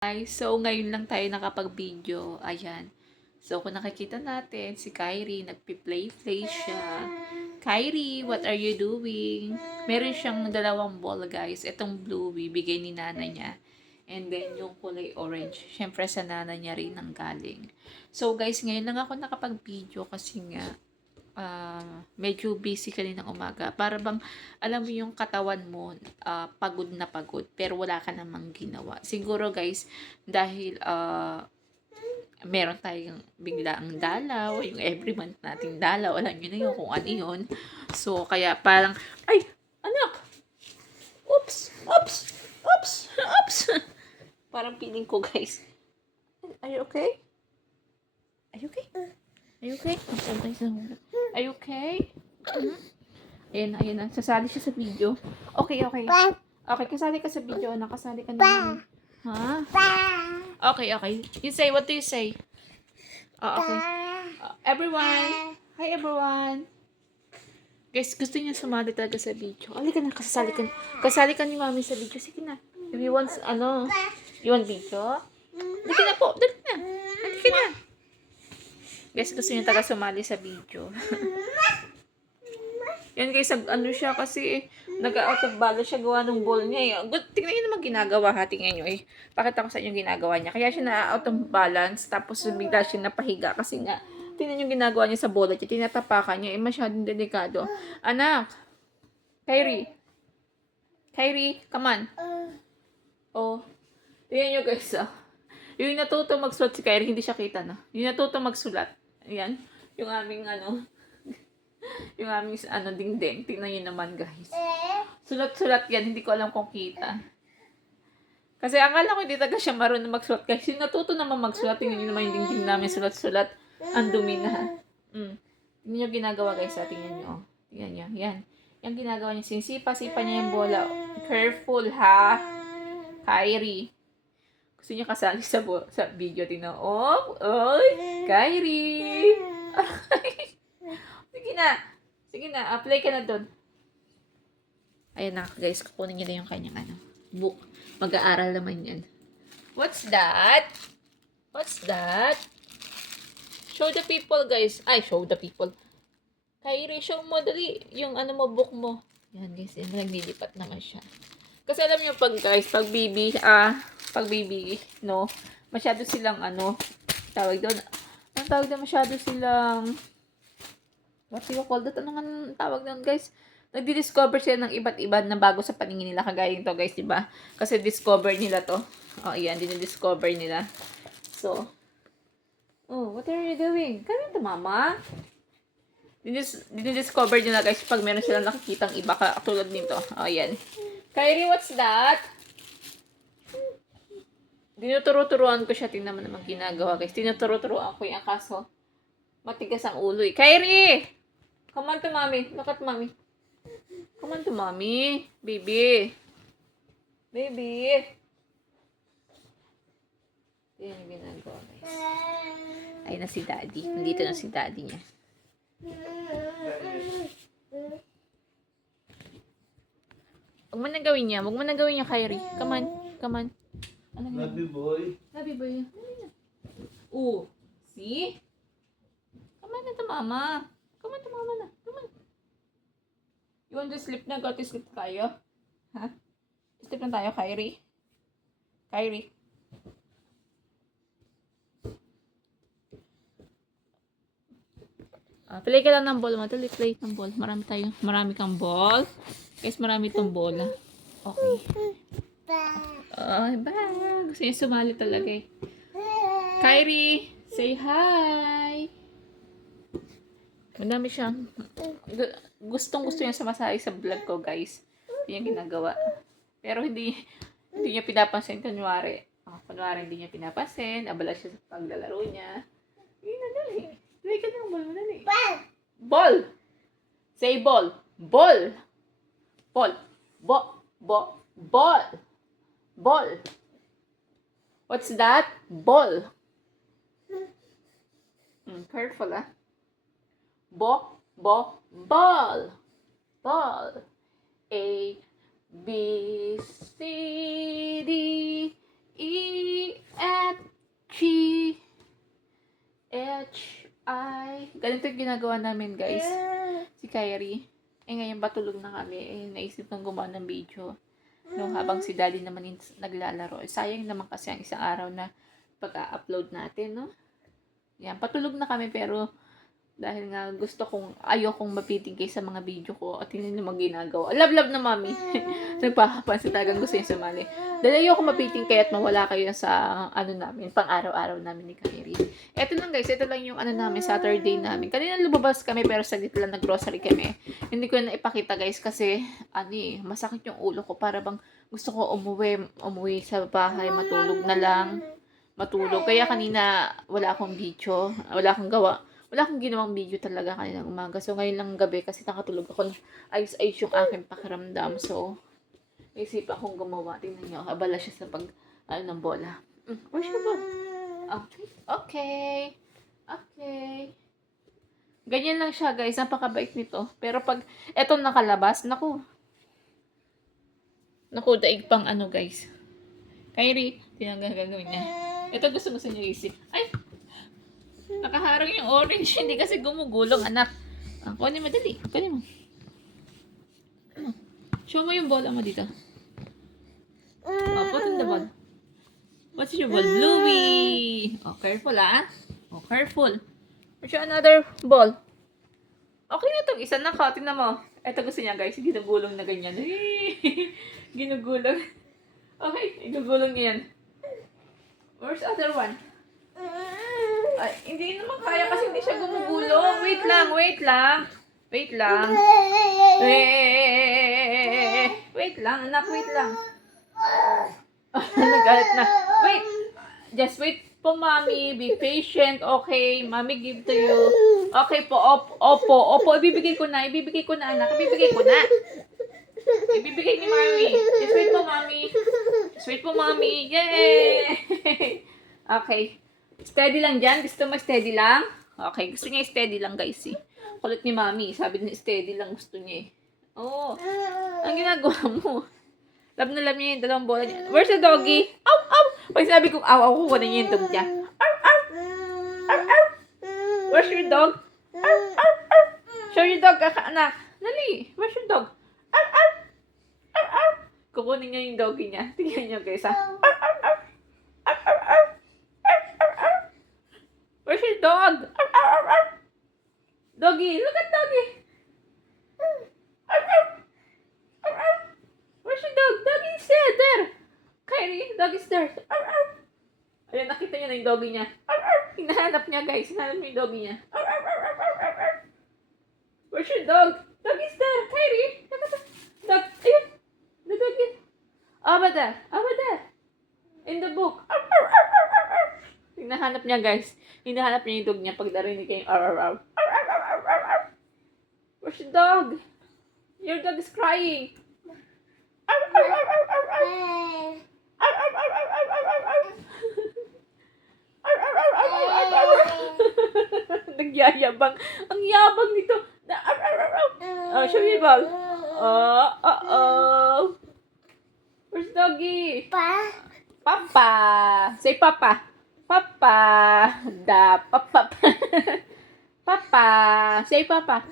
So ngayon lang tayo nakapag-video. Ayan. So kung nakikita natin, si Kyrie, nagpi-play siya. Kyrie, what are you doing? Meron siyang dalawang ball, guys. Itong blue, bibigay ni nana niya. And then, yung kulay orange, syempre sa nana niya rin ang galing. So guys, ngayon lang ako nakapag-video kasi nga, medyo busy kanina umaga. Para bang, alam mo yung katawan mo, pagod na pagod, pero wala ka namang ginawa. Siguro guys, dahil meron tayong biglaang dalaw, yung every month nating dalaw, alam nyo na yun kung ano yun. So, kaya parang, ay, anak! Oops! Oops! Oops! Oops! Parang feeling ko guys. Are you okay? Are you okay? Are you okay? Are you okay? Ayan, ayan na. Sasali siya sa video. Okay, okay. Okay, kasali ka sa video. Nakasali ka naman. Ha? Okay, okay. You say, what do you say? Okay. Everyone. Hi, everyone. Guys, gusto niya sumali talaga sa video. Alika na, kasali ka. Kasali ka ni mami sa video. Sige na. If you want, you want video? Halika na po. Dali na. Halika na. Guys, gusto niya talaga sumali sa video. Yan guys, siya kasi nag-out of balance siya gawa ng ball niya eh. Tingnan niyo naman ginagawa ha, tingnan niyo eh. Pakita ko sa inyo ginagawa niya. Kaya siya na-out of balance, tapos bigla siya napahiga kasi nga, tingnan niyo ginagawa niya sa bola niya, tinatapakan niya, eh masyadong delikado. Anak! Kyrie! Kyrie, come on! Oh, tingnan niyo guys ah. Yung natuto magsulat si Kyrie, hindi siya kita na. Yung natuto magsulat. Ayan, yung aming yung aming dingding. Tingnan nyo naman guys. Sulat-sulat yan. Hindi ko alam kung kita. Kasi akala ko hindi talaga siya marunong magsulat. Kasi natuto naman magsulat. Tingnan nyo naman yung dingding namin sulat-sulat. Ang dumi na. Tingnan nyo ginagawa guys. Tingnan nyo. Tingnan nyo. Yan. Yung ginagawa niya. Sinisipa-sipa niya yung bola. Careful ha. Kyrie. Gusto niya kasali sa video. Tingnan. Oh. Oy. Kyrie. Sige na. Sige na. Apply ka na doon. Ayan na guys. Kukunin nila yung kanyang book. Mag-aaral naman yan. What's that? What's that? Show the people guys. Ay, show the people. Kyrie, show mo dali. Yung book mo. Yan guys. Yan, naglilipat naman siya. Kasi alam niyo pag guys, pag baby, no, masyado silang tawag doon. Ang tawag doon, masyado silang what do you call that? Anong tawag doon, guys? Nagdi-discover sila ng iba't iba na bago sa paningin nila. Kagaya nito, guys, diba? Kasi discover nila to. Oh, yan. Dinidiscover nila. So, oh, what are you doing? Kaya ito, mama? Dinidiscover nila, guys, pag meron silang nakikitang iba katulad nito. Oh, yan. Kyrie, what's that? Dinuturo-turuan ko siya. Tingnan mo naman ginagawa, guys. Tinuturo-turuan ko yung kaso. Matigas ang ulo eh. Kyrie! Come on to mommy. Look at mommy. Come on to mommy. Baby. Baby. Yan yung ginagawa guys. Ay na si daddy. Nandito na si daddy niya. Huwag mo na gawin niya. Huwag mo na gawin niya, Kyrie. Come on. Come on. Love you, boy. Love you, boy. Oh. See? Come on na to, mama. Come on to mama na. Come on. You want to sleep na? Go to sleep tayo? Ha? Sleep na tayo, Kyrie? Kyrie? Play ka lang ng ball. Madali, play ng ball. Marami kang ball. Guys, marami tong bola. Okay. Ay, bye. Gusto niya sumali talaga eh. Kyrie, say hi. Madami siyang gustong-gusto niya sumasali sa vlog ko, guys. Hindi niya ginagawa. Pero hindi niya pinapansin. Kunwari hindi niya pinapansin. Abala siya sa paglalaro niya. Hindi na, dali. Dali ka ng ball mo, dali. Ball! Say ball. Ball! Ball. Ball. Ball. What's that? Ball. Careful, ah. Ball. Ball. A, B, C, D, E, ganito yung ginagawa namin, guys. Si Kyrie. Ngayon patulog na kami. Naisip kong gumawa ng video. No, habang si Daddy naman yung naglalaro. Sayang naman kasi ang isang araw na pag-upload natin, no? Yan, patulog na kami pero dahil nga ayokong mapitigay sa mga video ko at hindi naman ginagawa. Love na mami. Nagpapansin talagang gusto niya sumali. Dahil ayokong mapitigay at mawala kayo sa namin, pang araw-araw namin ni Kyrie. Eto lang guys, ito lang yung namin, Saturday namin. Kanina lumabas kami pero saglit lang nag-grocery kami. Hindi ko na ipakita guys kasi masakit yung ulo ko. Para bang gusto ko umuwi sa bahay, matulog na lang. Kaya kanina wala akong video, wala akong ginawang video talaga kanina umaga. So, ngayon lang gabi kasi nakatulog ako na ayos-ayos yung aking pakiramdam. So, isipan kong gumawa. Tingnan nyo, abala siya sa ng bola. Where's your ball? Okay. Ganyan lang siya, guys. Napakabait nito. Pero pag eto nakalabas, naku, daig pang guys. Kyrie, gagawin niya. Ito gusto niya isip. Ay! Nakaharang yung orange, hindi kasi gumugulong, anak. Kunin mo, dali. Kunin mo. Show mo yung bola mo dito. Put in the ball. What's your ball? Bluey. Careful, careful. What's your another ball? Okay na itong isa na ka. Tingnan mo. Ito gusto niya, guys. Ginugulong na ganyan. Ginugulong. Okay, ginugulong niya yan. Where's the other one? Ay, hindi naman kaya kasi hindi siya gumugulong. Wait lang. Wait lang, anak. Wait lang. Nagalit na. Wait. Just wait po, mommy. Be patient. Okay. Mommy give to you. Okay po. Opo. Ibibigay ko na, anak. Ibibigay ni mommy. Just wait po, mommy. Yay! Okay. Steady lang dyan. Gusto mo steady lang? Okay. Gusto niya steady lang, guys. Kulit ni mami. Sabi niya steady lang gusto niya. Oo. Ang ginagawa mo. Love na love niya yung dalawang bola niya. Where's the doggy? Ow! Pag sinabi kong aw, kukuha niya yung dog niya. Ow! Where's your dog? Ow! Show your dog, anak. Dali. Where's your dog? Ow! Kukunin niya yung doggy niya. Tingnan niyo, guys, ha? Where's your dog? Doggy, look at doggy. Where's your dog? Doggy is there. Kyrie, doggy's there. Ayun, nakita niya na yung doggy niya. Hinahanap niya, guys. Hinahanap niya yung doggy niya. Where's your dog? Doggy's there. Kyrie, dog. Ayun. The doggy. Over there. In the book. Hinahanap niya, guys. Hinahanap niya yung dog niya pag narinig kayo yung Where's your dog? Your dog is crying. Nagyayabang. Ang yabang nito. Show me the ball. Where's doggy? Papa. Say papa. Papa. Papa. Papa. Say papa.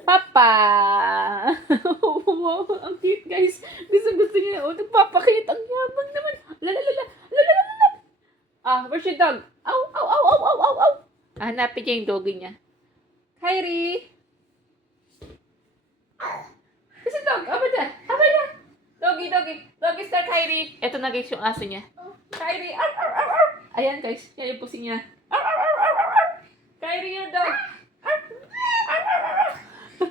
Papa. Wow, ang cute, guys. Gusto niya. Nagpapakit. Ang yabang naman. Lalalala. Where's your dog? Ow. Hanapin niya yung doggy niya. Kyrie. Where's your dog? Over there. Doggy. Doggy star, Kyrie. Ito na, guys, yung aso niya. Kyrie. Ayan, guys. Yan yung pusi niya. Kyrie, your dog.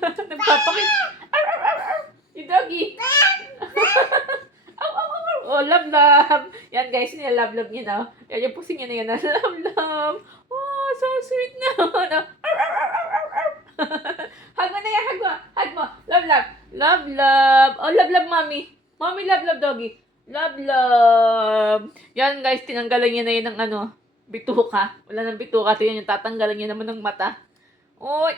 Nagpapakit. Yung doggy. Love. Yan, guys. Love niya na. Yan yung pusi niya na yan. Love. Oh, so sweet naman. Hug mo na yan. Hug mo. Love. Oh, love, mommy. Mommy, love, doggy. Love. Yan, guys. Tinanggalan niya na yun ng bituka. Wala nang bituka. Tingnan niyo, tatanggalan niya naman ng mata. Oy.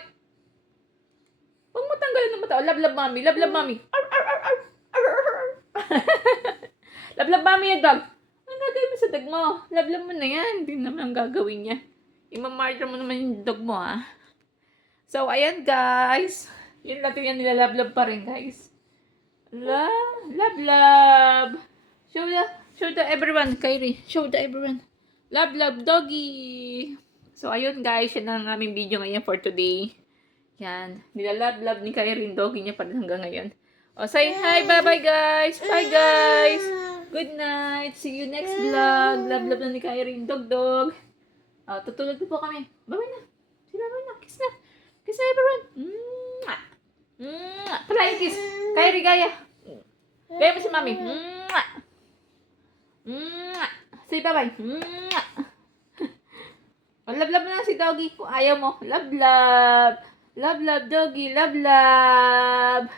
Huwag mo tanggalan ng mata. Love, mommy. Love, mommy. Love, mommy yung dog. Ang gagawin mo sa dog mo? Love mo na yan. Hindi naman ang gagawin niya. Imamarter mo naman yung dog mo, ha? So, ayan guys. Yun natin yan nilalablab pa rin guys. Love. Show the everyone, Kyrie. Show the everyone. Love doggy. So, ayun guys. Yan ang aming video ngayon for today. Yan. Nilalab ni Kyrie yung doggy niya pa rin hanggang ngayon. O, say hi. Bye-bye guys. Bye guys. Good night. See you next vlog. Love na ni Kyrie yung dog. Tutulog na po kami. Bye-bye na. Sila na. Kiss na. Kiss na everyone. Pala kiss. Kyrie, gaya. Gaya mo si mami. Say bye-bye. Love na si doggy kung ayaw mo. Love. Love, doggy. Love.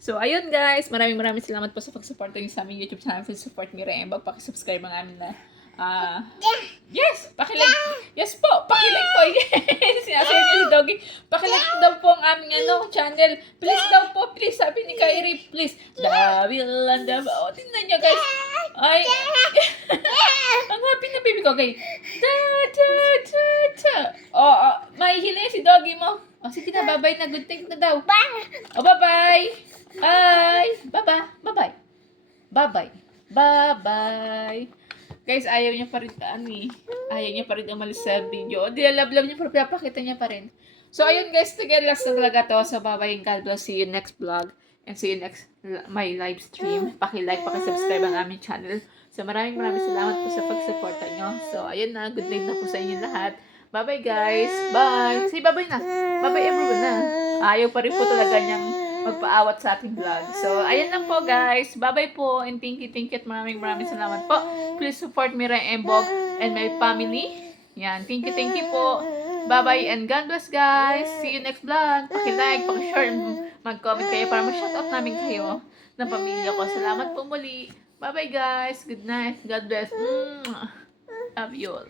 So, ayun guys. Maraming salamat po sa pag-support nyo sa aming YouTube channel. Please support me rin. Pakisubscribe ang amin na yes! Pakilike. Yes po! Pakilike po. Yes! Sinasabi niya si doggy. Pakilike daw po ang aming channel. Please daw po. Please. Sabi ni Kyrie. Please. Tingnan niyo guys. Ay. Ang happy na baby ko. Okay. May hila si doggy mo. Sige na. Bye-bye na. Good thing na daw. Bye-bye. Bye-bye. Guys, ayaw niya pa rin, ayaw niya pa rin umalis sa video. Dilalab niya, pero pinapakita niya pa rin. So, ayun guys, last na talaga to. So, bye-bye and God bless. See you next vlog. And see you next, my live stream. Paki-like, paki-subscribe ang aming channel. So, maraming salamat po sa pag-supporta nyo. So, ayun na. Good night na po sa inyo lahat. Bye-bye guys. Bye. Say bye-bye na. Bye-bye everyone na. Ayaw pa rin po talaga niyang magpaawat sa ating vlog. So, ayan lang po guys. Bye-bye po. And thank you at maraming salamat po. Please support me Ray Embog and my family. Yan. Thank you po. Bye-bye and God bless guys. See you next vlog. Paki-like, paki-share, mag-comment kayo para ma-shoutout namin kayo ng pamilya ko. Salamat po muli. Bye-bye guys. Good night. God bless. Love you all.